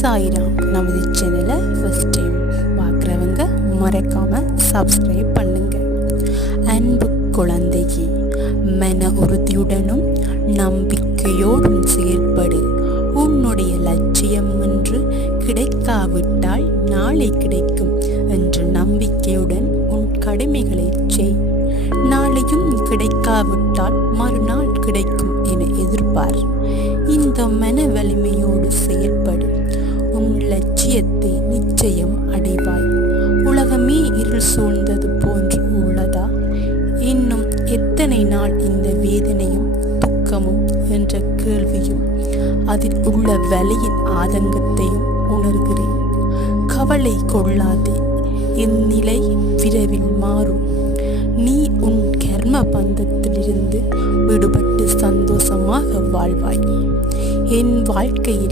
சாய்ராம். நமது சேனலை first time பார்க்குறவங்க மறக்காமல் சப்ஸ்கிரைப் பண்ணுங்க. அன்பு குழந்தையே, மன உறுதியுடனும் நம்பிக்கையோடும் செயற்படு. உன்னுடைய லட்சியம் என்று கிடைக்காவிட்டால் நாளை கிடைக்கும் என்ற நம்பிக்கையுடன் உன் கடமைகளை செய். நாளையும் கிடைக்காவிட்டால் மறுநாள் கிடைக்கும் என எதிர்பார். இந்த மன வலிமையோடு செயல்படு. உன் லட்சியத்தை நிச்சயம் அடைவாய். உலகமே இருள் சூழ்ந்தது போன்று உள்ளதா? இன்னும் எத்தனை நாள் இந்த வேதனையும் துக்கமும் என்ற கேள்வியும் அதில் உள்ள வலியின் ஆதங்கத்தையும் உணர்கிறேன். கவலை கொள்ளாதே, இந்நிலை விரைவில் மாறும். நீ உன் கர்ம பந்தத்திலிருந்து விடுபட்டு சந்தோஷமாக வாழ்வாய். என் வாழ்க்கையில்